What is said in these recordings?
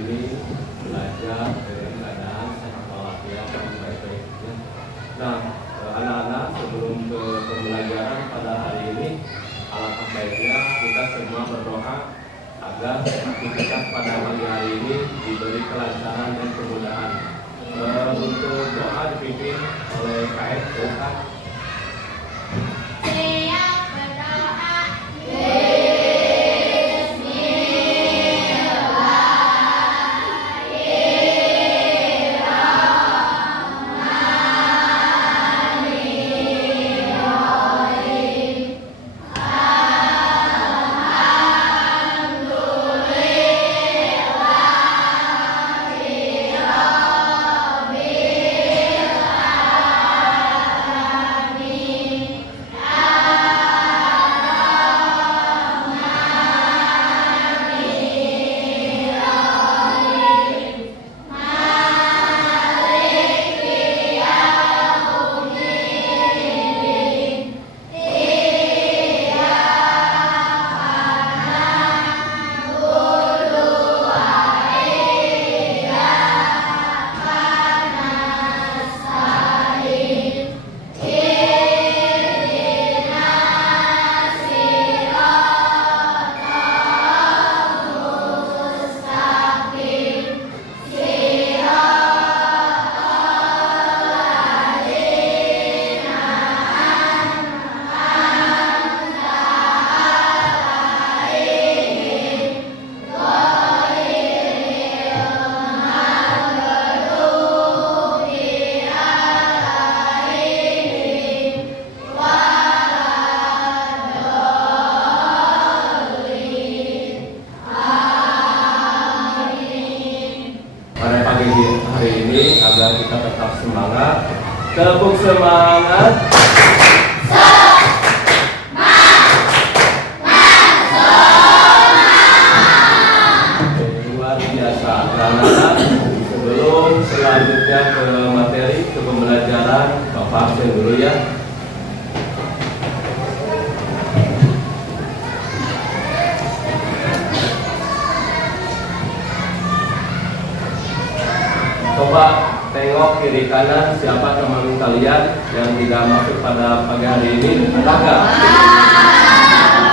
ini belajar dengan keadaan sehat walafiat yang baik-baiknya. Nah, anak-anak, sebelum ke pembelajaran pada hari ini, alangkah baiknya kita semua berdoa agar aktivitas pada pagi hari ini diberi kelancaran dan kemudahan. Untuk doa dipimpin oleh KF, silakan. Pada pagi hari ini agar kita tetap semangat, tepuk semangat. Luar biasa. Anak-anak, sebelum selanjutnya ke materi, ke pembelajaran, Bapak absen dulu ya. Coba tengok kiri kanan siapa teman kalian yang tidak masuk pada pagi hari ini, ada nggak?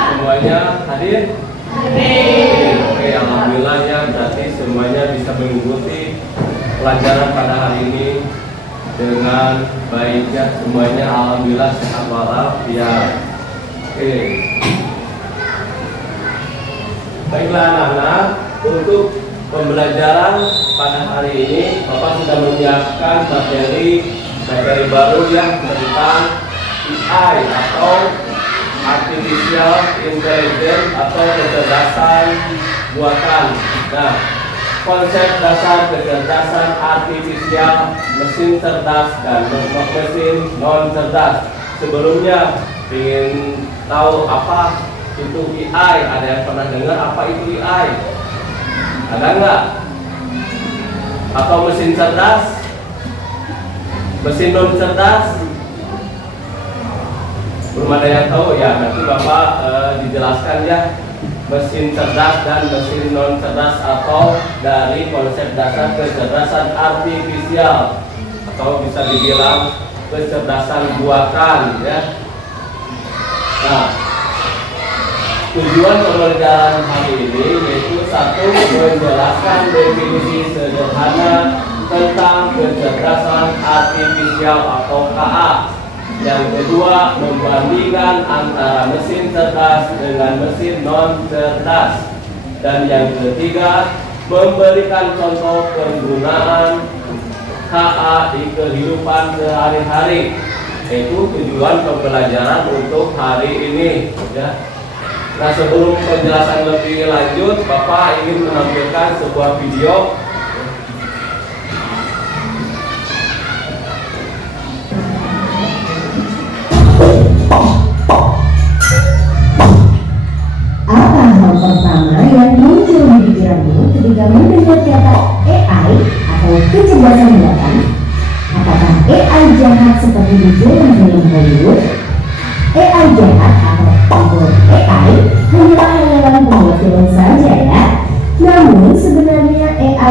Semuanya hadir? Hadir. Oke, alhamdulillah ya, berarti semuanya bisa mengikuti pelajaran pada hari ini dengan baik ya, semuanya alhamdulillah sehat walafiat. Oke. Baiklah anak-anak, untuk pembelajaran pada hari ini Bapak sudah menyiapkan materi baru yang tentang AI atau Artificial Intelligence atau kecerdasan buatan. Nah, konsep dasar kecerdasan artifisial, mesin cerdas dan mesin non cerdas. Sebelumnya ingin tahu apa itu AI? Ada yang pernah dengar apa itu AI? Ada nggak? Atau mesin cerdas? Mesin non cerdas? Belum ada yang tahu ya, nanti Bapak dijelaskan ya. Mesin cerdas dan mesin non cerdas atau dari konsep dasar kecerdasan artifisial atau bisa dibilang kecerdasan buatan ya. Nah, tujuan pembelajaran hari ini yaitu satu, menjelaskan definisi sederhana tentang kecerdasan artifisial atau KA. Yang kedua, membandingkan antara mesin cerdas dengan mesin non cerdas. Dan yang ketiga, memberikan contoh penggunaan KA di kehidupan sehari-hari. Itu tujuan pembelajaran untuk hari ini ya. Nah, sebelum penjelasan lebih lanjut, Bapak ingin menampilkan sebuah video. Apa hal pertama yang muncul di pikiranmu ketika mendengar kata AI atau kecerdasan buatan? Apakah AI jahat seperti di film-film Hollywood? AI jahat atau AI hanyalah hayalan pembuat film saja ya. Namun sebenarnya AI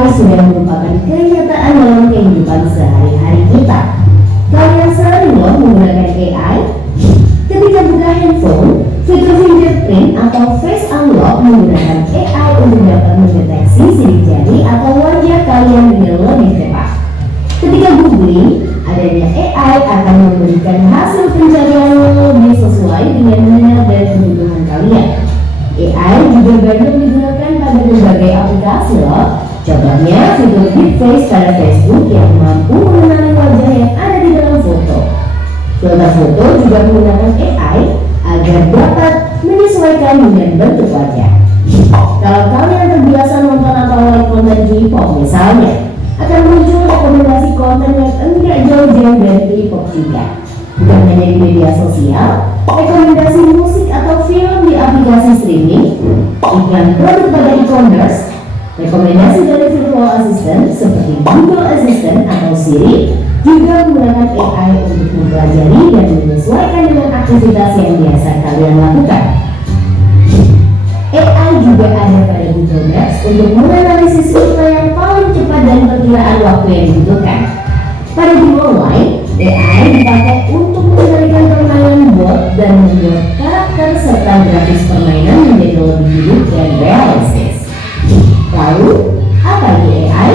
untuk dapat mendeteksi sidik jari atau wajah kalian dengan lebih cepat. Ketika googling, adanya AI akan memberikan hasil pencarian yang lebih sesuai dengan minat dan kebutuhan kalian. AI juga banyak digunakan pada berbagai aplikasi loh. Contohnya fitur deepfake pada Facebook yang mampu mengenali wajah yang ada di dalam foto. Filter foto juga menggunakan AI agar dapat menyesuaikan dengan bentuk wajah. Kalau kalian terbiasa nonton atau like konten K-pop misalnya, akan muncul rekomendasi konten yang enggak jauh-jauh dari K-pop juga. Bukan hanya di media sosial, rekomendasi musik atau film di aplikasi streaming, iklan produk pada e-commerce, rekomendasi dari virtual assistant seperti Google Assistant atau Siri juga menggunakan AI untuk mempelajari dan menyesuaikan dengan aktivitas yang biasa kalian lakukan. AI juga ada pada Google Maps untuk menganalisis rute yang paling cepat dan perkiraan waktu yang dibutuhkan. Pada game online, AI dipakai untuk mengendalikan permainan bot dan membuat karakter serta grafis permainan menjadi lebih hidup dan realistis. Lalu, apa itu AI?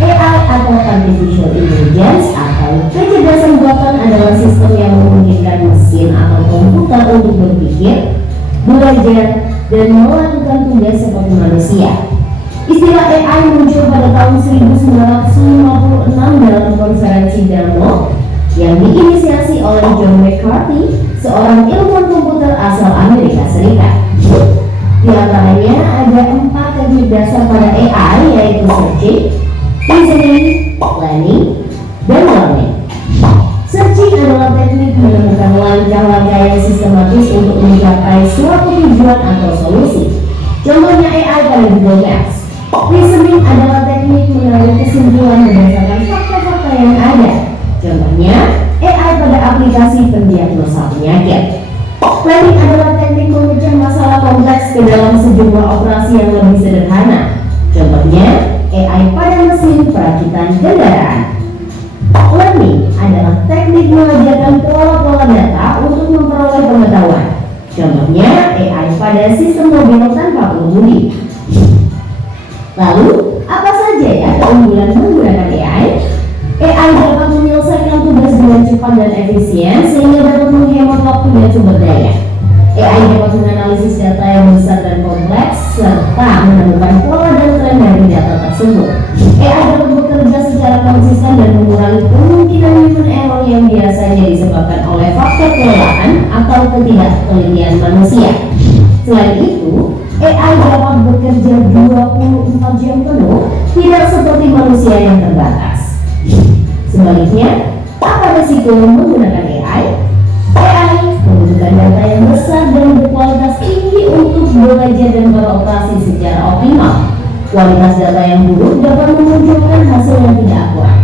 AI atau Artificial Intelligence atau kecerdasan buatan adalah sistem yang memungkinkan mesin atau komputer untuk berpikir, belajar, dan melakukan tugas seperti manusia. Istilah AI muncul pada tahun 1956 dalam konferensi Dartmouth yang diinisiasi oleh John McCarthy, seorang ilmuwan komputer asal Amerika Serikat. Di antaranya ada 4 teknik dasar pada AI, yaitu searching, reasoning, planning, dan learning. Searching adalah teknik menemukan langkah-langkah yang sistematis untuk mencapai suatu tujuan atau solusi. Contohnya AI pada Google Maps. Reasoning adalah teknik mengambil kesimpulan berdasarkan fakta-fakta yang ada. Contohnya AI pada aplikasi pendiagnosa penyakit. Planning adalah teknik memecah masalah kompleks ke dalam sejumlah operasi yang lebih sederhana. Contohnya AI pada mesin perakitan kendaraan. Learning adalah teknik mengajarkan pola-pola data untuk memperoleh pengetahuan. Contohnya AI pada sistem mobil tanpa pengemudi. Lalu, apa saja ya keunggulan menggunakan AI? AI dapat menyelesaikan tugas dengan cepat dan efisien sehingga dapat menghemat waktu dan sumber daya. AI dapat menganalisis data yang besar dan kompleks serta menemukan pola dan tren dari data tersebut. AI dapat bekerja secara konsisten dan mengurangi kemungkinan human error yang biasanya disebabkan oleh faktor kelelahan atau ketidaktelitian manusia. Selain itu, AI dapat bekerja 24 jam penuh, tidak seperti manusia yang terbatas. Sebaliknya, apa risiko menggunakan AI? AI membutuhkan data yang besar dan berkualitas tinggi untuk belajar dan beroperasi secara optimal. Kualitas data yang buruk dapat memunculkan hasil yang tidak akurat.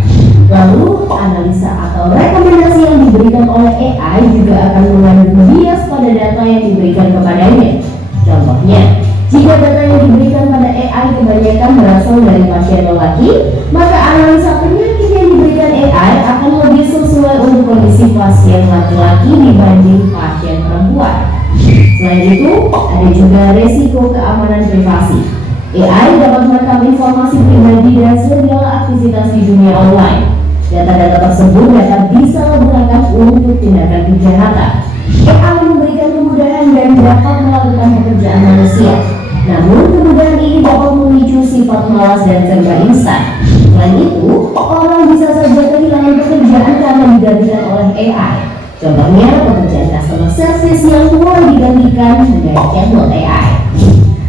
Lalu, analisa atau rekomendasi yang diberikan oleh AI juga akan mengandung bias pada data yang diberikan kepadanya. Contohnya, jika data yang diberikan pada AI kebanyakan berasal dari pasien lelaki, maka analisa penyakit yang diberikan AI akan lebih sesuai untuk kondisi pasien laki-laki dibanding pasien perempuan. Selain itu, ada juga resiko keamanan privasi. AI dapat merekam informasi pribadi dan segala aktivitas di dunia online. Data-data tersebut dapat disalahgunakan untuk tindakan kejahatan. AI memberikan kemudahan dan dapat melakukan pekerjaan manusia. Namun, kemudahan ini dapat memicu sifat malas dan serba instan. Selain itu, orang bisa saja kehilangan pekerjaan karena digantikan oleh AI. Contohnya, pekerjaan customer service yang mulai digantikan dengan chatbot AI.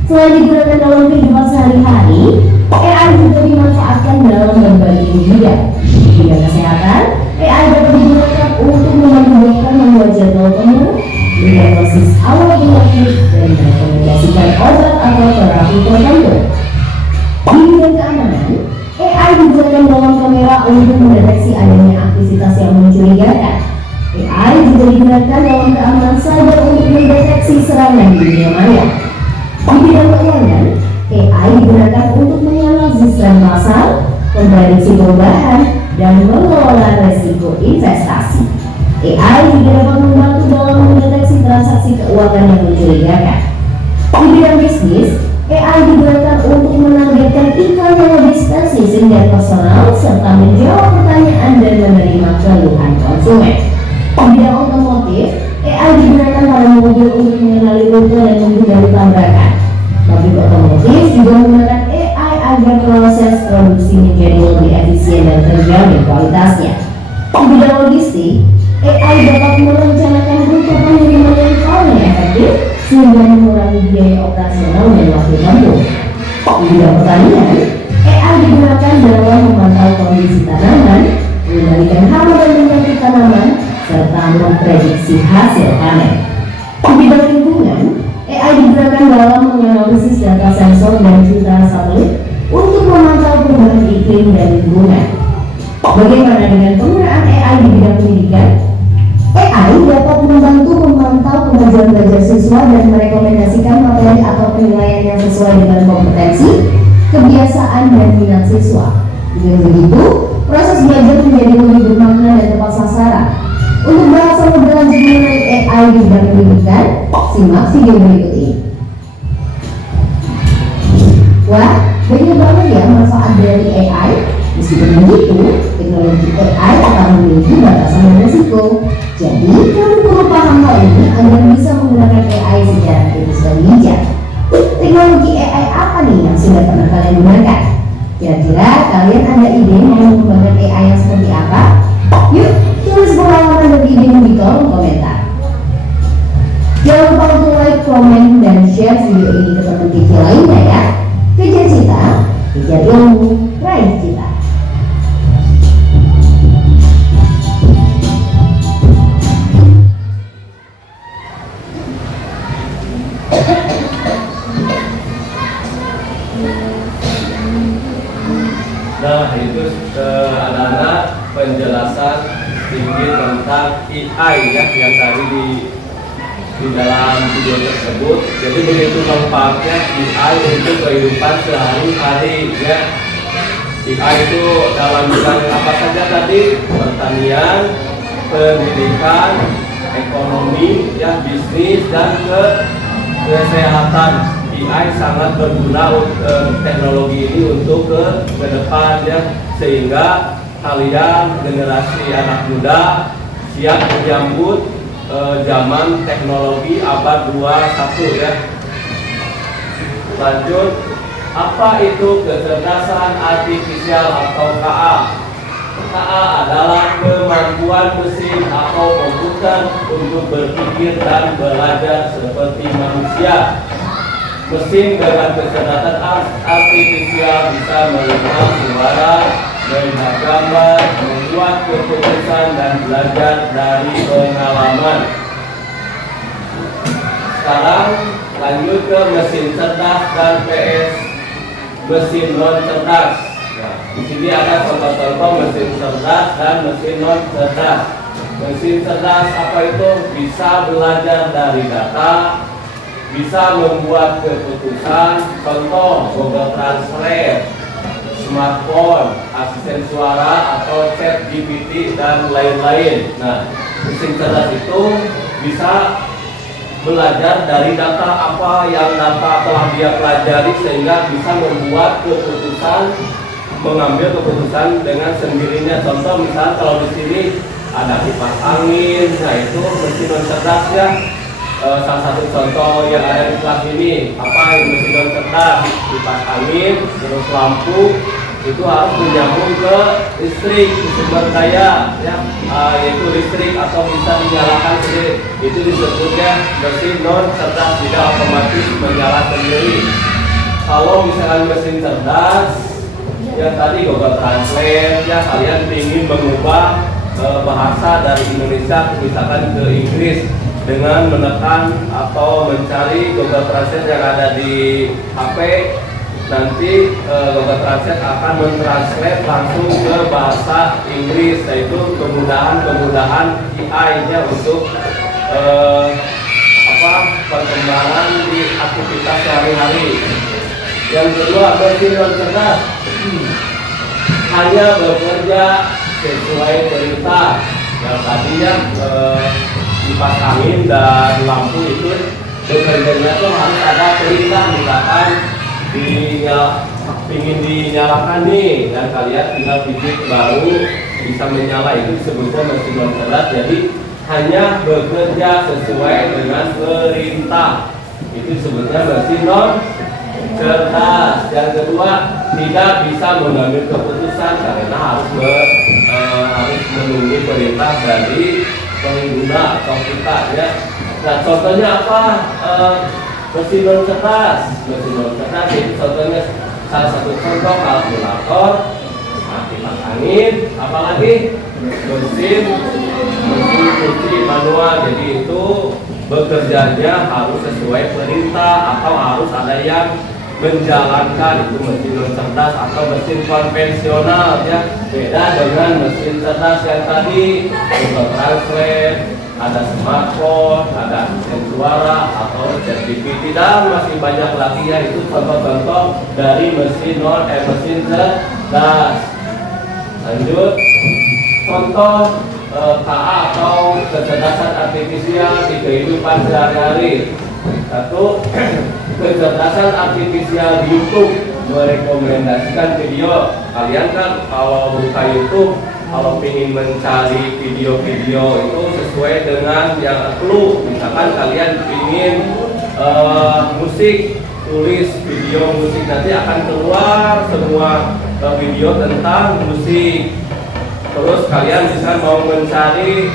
Selain digunakan dalam kehidupan sehari-hari, AI juga dimanfaatkan dalam berbagai bidang. Di bidang kesehatan, AI dapat digunakan untuk membantu dokter membuat jadwal temu, diagnosis awal penyakit, dan merekomendasikan obat atau terapi tertentu. Di bidang keamanan, AI digunakan dalam kamera untuk mendeteksi adanya aktivitas yang mencurigakan. AI juga digunakan dalam keamanan cyber untuk mendeteksi serangan di dunia maya. Di bidang keuangan, AI digunakan untuk menganalisis tren pasar, memprediksi perubahan, dan mengelola risiko investasi. AI juga dapat membantu dalam mendeteksi transaksi keuangan yang mencurigakan. Di bidang bisnis, AI digunakan personal serta menjawab pertanyaan dan menerima keluhan konsumen. Di bidang otomotif, AI digunakan pada mobil untuk mengenali rute dan menghindari tabrakan. Pabrik otomotif juga menggunakan AI agar proses produksi menjadi lebih efisien dan terjamin kualitasnya. Di bidang logistik, AI dapat merencanakan rute pengiriman yang paling efektif sehingga mengurangi biaya operasional dan waktu tempuh. Di bidang pertanian, AI digunakan dalam memantau kondisi tanaman, mengendalikan hama dan penyakit tanaman, serta memprediksi hasil panen. Di bidang lingkungan, AI digunakan dalam menganalisis data sensor dan citra satelit untuk memantau perubahan iklim dan lingkungan. Bagaimana dengan penggunaan AI di bidang pendidikan? AI dapat membantu memantau kemajuan belajar siswa dan merekomendasikan materi atau penilaian yang sesuai dengan kompetensi, kebiasaan, dan minat siswa. Dengan begitu, proses belajar menjadi lebih bermakna dan tepat sasaran. Untuk bahas lebih lanjut mengenai AI di bidang pendidikan, simak video berikut ini. Wah, banyak banget ya manfaat dari AI. Meskipun begitu, teknologi AI akan memiliki batasan dan risiko. Jadi, kamu perlu paham hal ini agar bisa menggunakan AI secara kritis dan bijak. Teknologi AI apa nih yang sudah pernah kalian gunakan? Kira-kira kalian ada ide mau mengembangkan AI yang seperti apa? Yuk, tulis pengalaman dan ide di kolom komentar. Jangan lupa untuk like, komen, dan share video ini ke teman kecil lainnya ya. Kejar cita, kejar ilmu, raih cita. Nah, itu anak-anak penjelasan sedikit tentang AI ya yang tadi di dalam video tersebut. Jadi begitu manfaatnya AI untuk kehidupan sehari-hari ya. AI itu dalam bidang apa saja tadi? Pertanian, pendidikan, ekonomi, ya bisnis, dan kesehatan. AI sangat berguna teknologi ini untuk ke depan ya, sehingga kalian generasi anak muda siap menyambut zaman teknologi abad 21 ya. Lanjut, apa itu kecerdasan artifisial atau KA? KA adalah kemampuan mesin atau komputer untuk berpikir dan belajar seperti manusia. Mesin dengan kecerdasan artifisial bisa mengenal suara, melihat gambar, membuat keputusan, dan belajar dari pengalaman. Sekarang lanjut ke mesin cerdas dan PS mesin non cerdas. Nah, di sini ada contoh-contoh mesin cerdas dan mesin non cerdas. Mesin cerdas apa itu? Bisa belajar dari data, bisa membuat keputusan, contoh Google Translate, smartphone, asisten suara atau chat GPT dan lain-lain. Nah, mesin cerdas itu bisa belajar dari data apa yang data telah dia pelajari sehingga bisa membuat keputusan, mengambil keputusan dengan sendirinya. Contoh misalnya kalau di sini ada kipas angin, nah itu mesin non cerdas ya. Salah satu contoh yang ada di kelas ini apa yang mesin non cerdas, kipas angin, terus lampu itu harus menyambung ke listrik, ke sumber daya ya, yaitu listrik atau bisa dinyalakan sendiri. Itu disebutnya mesin non cerdas, tidak otomatis menyala sendiri. Kalau misalkan mesin cerdas yang tadi Google Translate ya, kalian ingin mengubah bahasa dari Indonesia misalkan ke Inggris dengan menekan atau mencari Google Translate yang ada di HP, nanti Google Translate akan mentranslate langsung ke bahasa Inggris, yaitu kemudahan AI-nya untuk perkembangan di aktivitas sehari-hari. Yang kedua, mesin non cerdas hanya bekerja sesuai perintah. Yang tadinya kipas angin dan lampu itu bekerjanya tuh harus ada perintah, misalkan ingin dinyalakan nih dan kalian tinggal pijit baru bisa menyala, itu disebutnya mesin non cerdas. Jadi hanya bekerja sesuai dengan perintah, itu disebutnya mesin non cerdas. Yang kedua, tidak bisa mengambil keputusan karena harus menunggu perintah dari pengguna atau kita ya. Nah contohnya apa? Mesin non cerdas. Mesin non cerdas itu contohnya, salah satu contoh kalkulator, kipas angin, apalagi mesin cuci manual. Jadi itu bekerjanya harus sesuai perintah atau harus ada yang menjalankan. Itu mesin non cerdas atau mesin konvensional ya. Beda dengan mesin cerdas yang tadi, Google Translate, ada smartphone, ada asisten suara atau ChatGPT dan masih banyak lagi ya. Itu contoh-contoh dari mesin cerdas. Lanjut, contoh KA atau kecerdasan artifisial di kehidupan sehari-hari. Satu, kecerdasan artifisial di YouTube merekomendasikan video. Kalian kan kalau buka YouTube, kalau ingin mencari video-video itu sesuai dengan yang clue. Misalkan kalian ingin musik, tulis video musik, nanti akan keluar semua video tentang musik. Terus kalian bisa mau mencari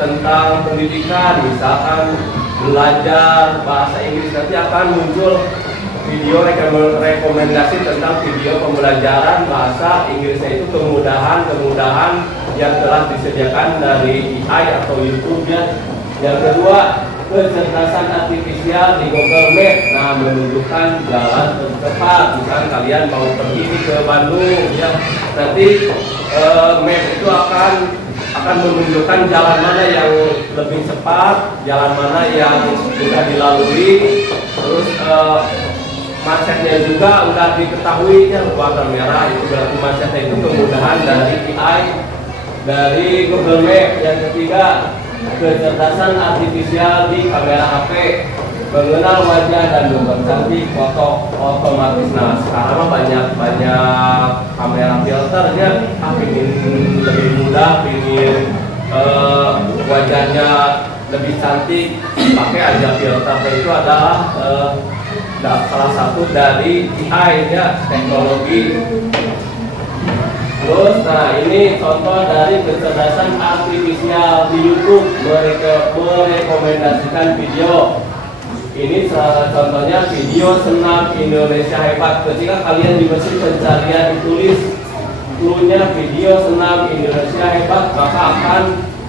tentang pendidikan, misalkan belajar bahasa Inggris, nanti akan muncul video rekomendasi tentang video pembelajaran bahasa Inggrisnya, itu kemudahan yang telah disediakan dari AI atau YouTube ya. Yang kedua, kecerdasan artifisial di Google Map. Nah, menunjukkan jalan tercepat. Misalkan kalian mau pergi ke Bandung ya, nanti map itu akan menunjukkan jalan mana yang lebih cepat, jalan mana yang sudah dilalui. Terus macetnya juga udah diketahui ya, warna merah itu berarti macetnya. Itu kemudahan dari AI dari Google Map. Yang ketiga, kecerdasan artifisial di kamera HP, mengenal wajah dan gambar cantik, foto otomatis. Nah sekarang mah banyak kamera filternya. Ingin lebih mudah, ingin wajahnya lebih cantik, pakai aja filternya. Itu adalah salah satu dari AI ya, teknologi. Terus, nah ini contoh dari kecerdasan artifisial di YouTube merekomendasikan video. Ini salah contohnya video senam Indonesia hebat. Ketika kalian di mesin pencarian ditulis clue-nya video senam Indonesia hebat, maka akan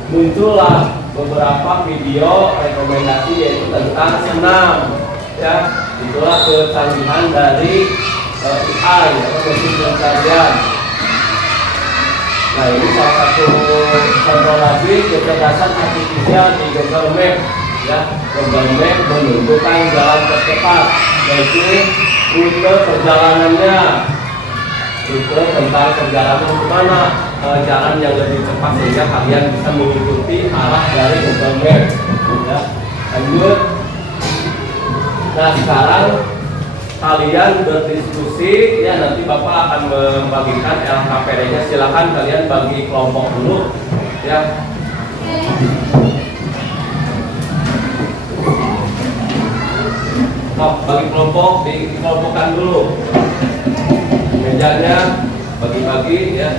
muncullah beberapa video rekomendasi yaitu tentang senam. Ya, itulah kecanggihan dari AI atau mesin pencarian. Nah ini salah satu contoh lagi kecerdasan artifisial di Google Map ya. Google Map menunjukkan jalan tercepat, yaitu rute perjalanannya, rute tentang perjalanan kemana, jalan yang lebih cepat sehingga kalian bisa mengikuti arah dari Google Map ya. Lanjut. Nah sekarang kalian berdiskusi ya, nanti Bapak akan membagikan LKPD-nya. Silakan kalian bagi kelompok dulu ya. Bagi kelompok, dikelompokkan dulu mejanya, bagi-bagi ya.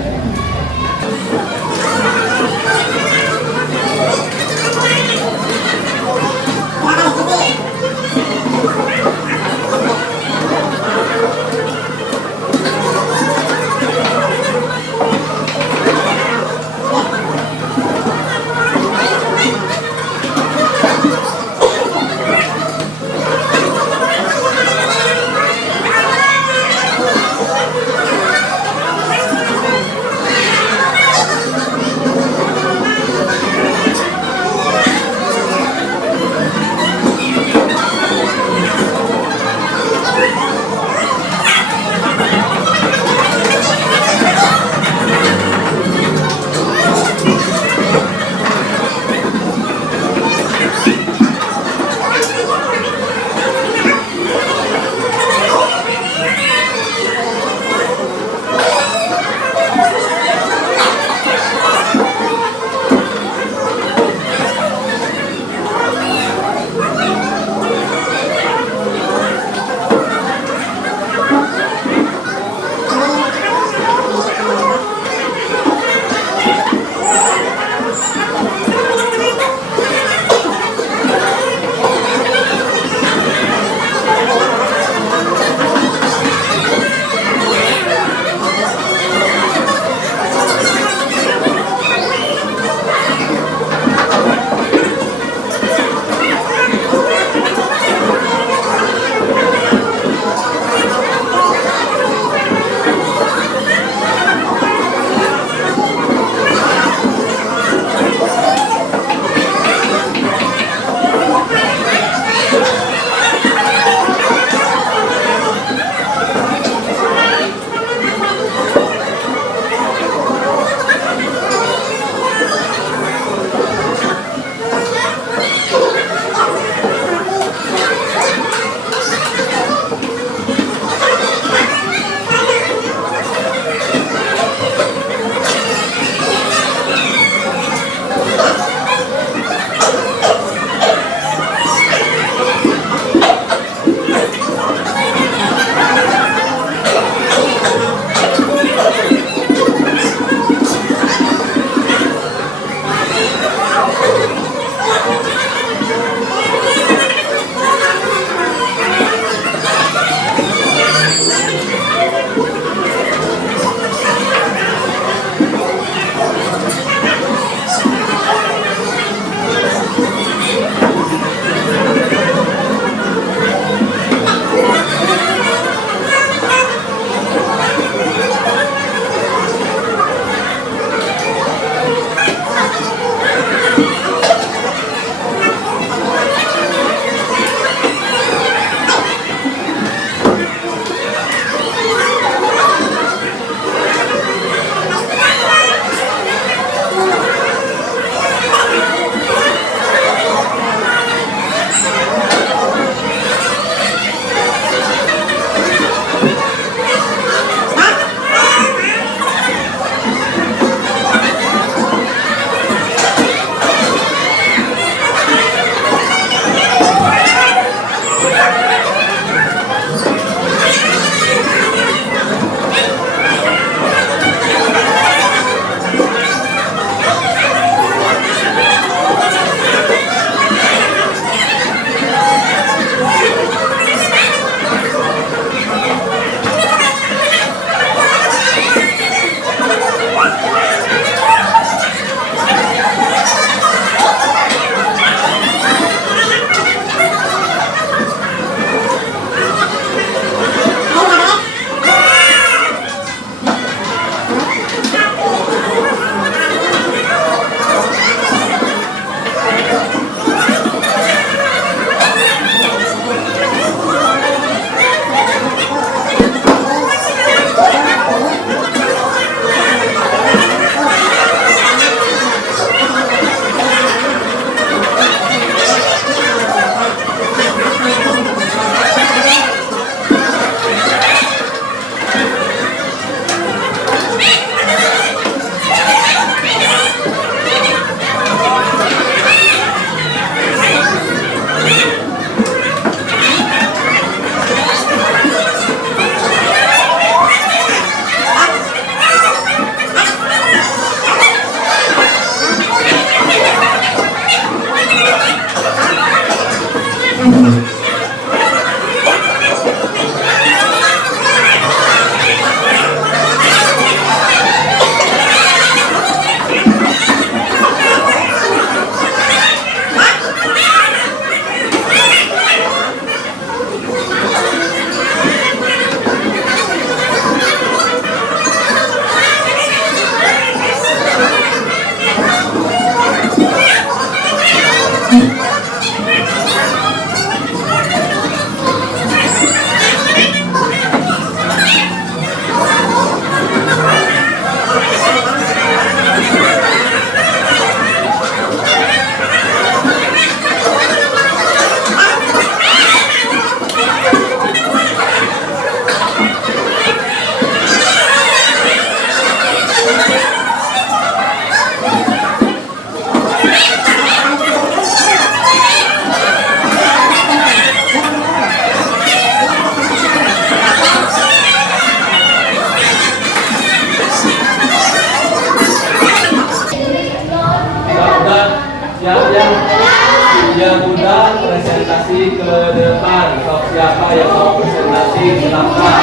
silakan.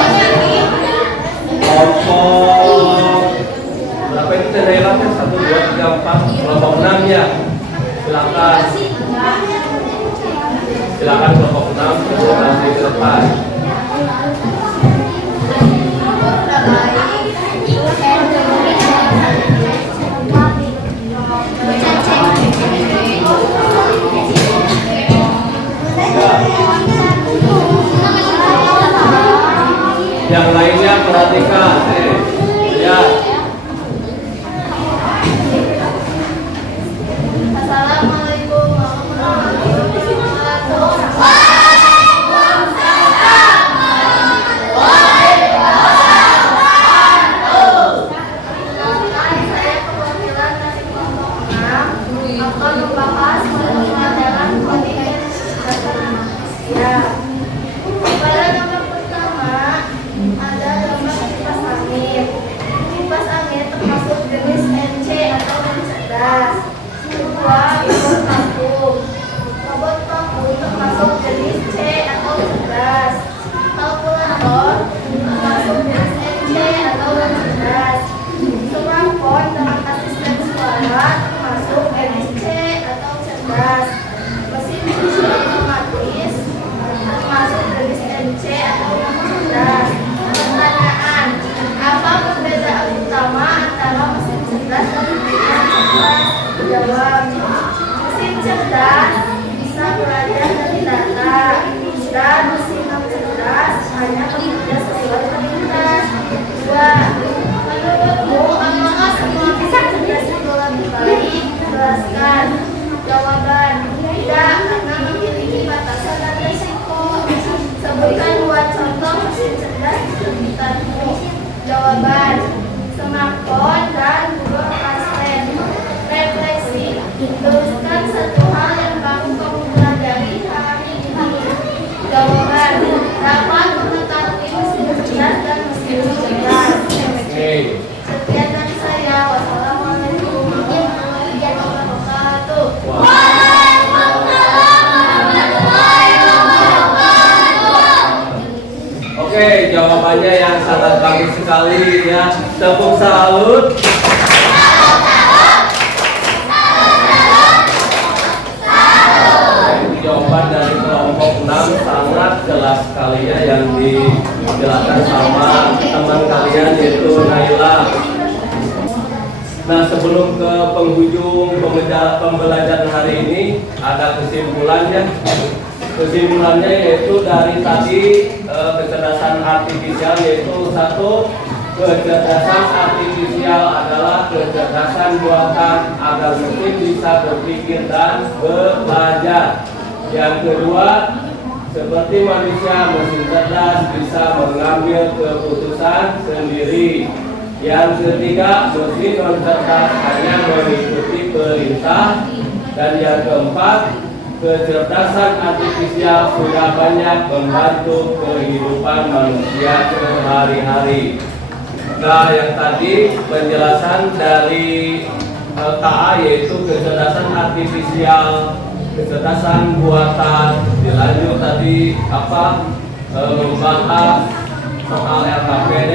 Kelompok berapa itu daerahnya? 1, 2, 3, 4, kelompok 6 ya. Silakan. Silakan kelompok 6 presentasi ke depan. Yang lainnya perhatikan, lihat. Assalamualaikum warahmatullahi wabarakatuh. Saya perwakilan dari kelompok 6 akan membahas pelajaran kondisi ya. Pada nomor pertama ada gambar kipas angin. Kipas angin termasuk jenis NC atau cerdas. Kedua, robot vakum. Robot vakum termasuk jenis C atau cerdas. Kalkulator termasuk jenis NC atau cerdas. Smartphone dan asisten suara termasuk jenis C atau cerdas. Mesin cuci otomatis termasuk jenis NC atau cerdas. Pertanyaan, apa perbedaan utama antara mesin cerdas dan mesin cerdas? Jawab, mesin cerdas bisa belajar dari data dan mesin cerdas hanya bekerja sesuai perintah. 2. Menurutmu apakah semua mesin cerdas itu lebih baik? Jelaskan. Jawaban, tidak, karena memiliki batasan dan risiko. Sebutkan 2 contoh mesin cerdas di sekitarmu. Jawaban, smartphone dan Google Assistant. Refleksi, tuliskan satu hal yang baru kamu pelajari hari ini. Jawaban, dapat mengetahui mesin cerdas dan mesin cerdas. Sekian dari saya. Wassalamualaikum warahmatullahi wabarakatuh. Oke, jawabannya yang sangat bagus sekali ya. Tepuk salut. Jawaban dari kelompok 6 sangat jelas sekali ya, yang dijelaskan sama teman kalian yaitu Naila. Nah, sebelum ke penghujung pembelajaran hari ini ada kesimpulannya. Kesimpulannya yaitu dari tadi kecerdasan artifisial, yaitu 1, kecerdasan artifisial adalah kecerdasan buatan agar mesin bisa berpikir dan belajar. Yang kedua, seperti manusia, mesin cerdas bisa mengambil keputusan sendiri. Yang ketiga, mesin non cerdas hanya mengikuti perintah. Dan yang keempat, kecerdasan artifisial sudah banyak membantu kehidupan manusia sehari-hari. Nah, yang tadi penjelasan dari KA yaitu kecerdasan artifisial, kecerdasan buatan. Dilanjut tadi membahas soal LKPD.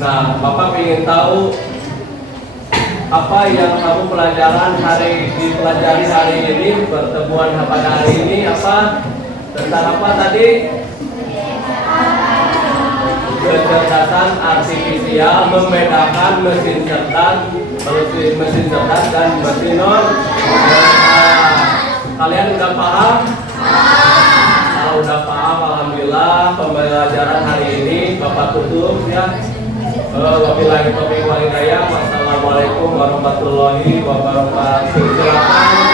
Nah, Bapak ingin tahu apa yang kamu dipelajari hari ini, pertemuan pada hari ini apa tentang apa tadi? Kecerdasan artifisial, membedakan mesin cerdas dan mesin non cerdas. Kalian udah paham? Kalau udah paham, alhamdulillah. Pembelajaran hari ini Bapak tutup ya. Wabillahi taufiq wal hidayah. Wassalamualaikum warahmatullahi wabarakatuh. Silakan